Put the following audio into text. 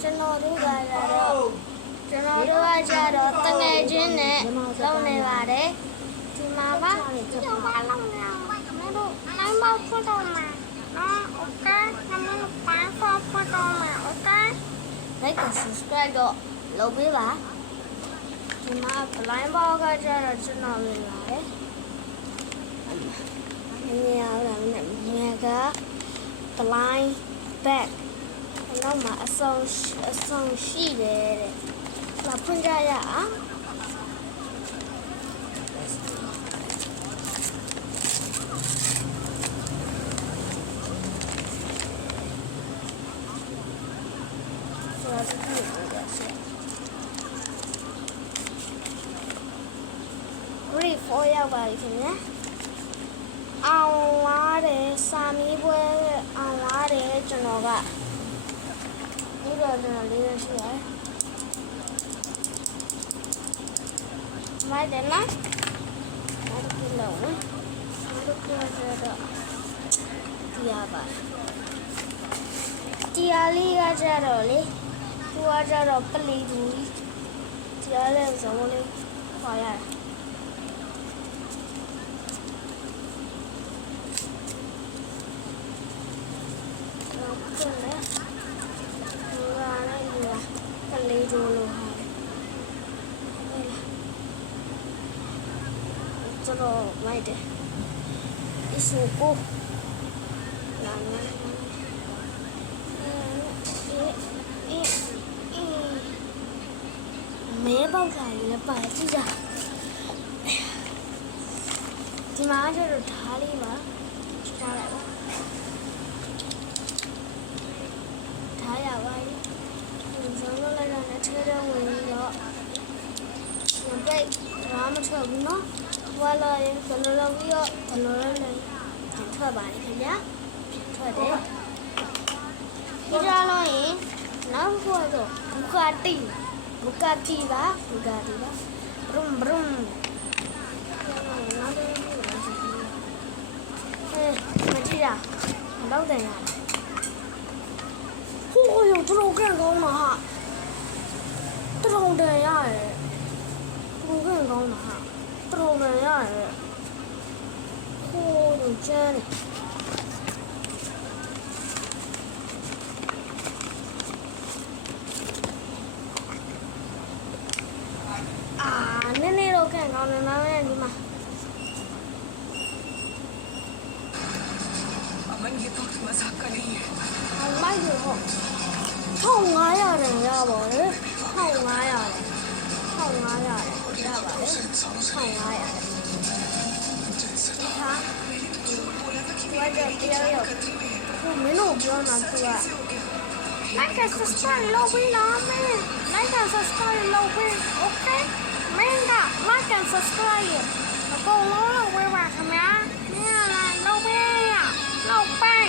ကျွန်တော်တို့ကကြတော့တငယ်ချင်းနဲ့လုံနေပါတယ်ဒီမှာပါကျွန်တော်ပါလုံနေအောင်မတို့နိုင်မဖွင့်တော့မှာနော်โอเคနမလို့ပါဖွင့်တော့မှာโอเค like and subscribe တော့လုပ်ပေးပါဒီမှာ blind ball ကကြတော့ကျွန်တော်မြင်ပါတယ်မြင်ရအောင်မြင်က blind back နောက်မှာအဆောင်ရှိတယ်တဲ့လာဖွင့်ကြရအောင်ရောက်ပါပြီခင်ဗျာအောင်လာတယ်စာမီးပွဲအောင်လာတယ်ကျွန်တော်ကဒီတော့ကျွန်တော်လေးရရှိရမိုက်တယ်နော်အဲ့ဒီလောက်နော်အဲ့ဒီကတော့ဒီရပါဒီအလေးကကြတော့လေသူကကြတော့ပလီသူဒီအလေးဇုံလေးခေါ်ရတယ်တော့မိုက်တယ်အစ်ကိုလာလာမဲပေါက်ကလည်းပါကြည့်ကြဒီမှာကျတော့ဓားလေးပါထားလိုက်ပါထားရပါပြီဇုံလို့လည်းနဲ့ထဲထဲဝင်ပြီးတော့ဘယ်ဒါမှမထွက်ဘူးနော်ဝါလာရင်ဘယ်လိုလုပ်ပြီးတော့ဘယ်လိုလုပ်လဲထွက်ပါလိမ့်ခင်ဗျာထွက်တယ်ဒီကြလို့ရင်နောက်ဖို့တော့ဘူကာတီပါဘရုံမကြည့်ရတော့တယ်ရဟိုးရောတော်ကန်ကောင်းလားဟာတော်တယ်ရတယ်တော်ကန်ကောင်းလားဟာတော်တယ်ရတယ်ဟိုးရောကျန်းနည်းနည်းတော့ကန်ကောင်းတယ်နော်ဒီမှာमजाक का नहीं है လိုက်ရဟုတ်1500ရရပါလေ1500ရပါလေ1500ဟာဝါကြတရားရောက်ကိုမင်းတို့ပြောမှာသူက like and subscribe လုပ်ပြီးလားမင်း like and subscribe လုပ်ပြီး okay မင်းက like and subscribe အကုန်လုံးလုပ်ပေးပါခင်ဗျာမင်းကလည်းလုပ်ပေးရလုပ်ပေး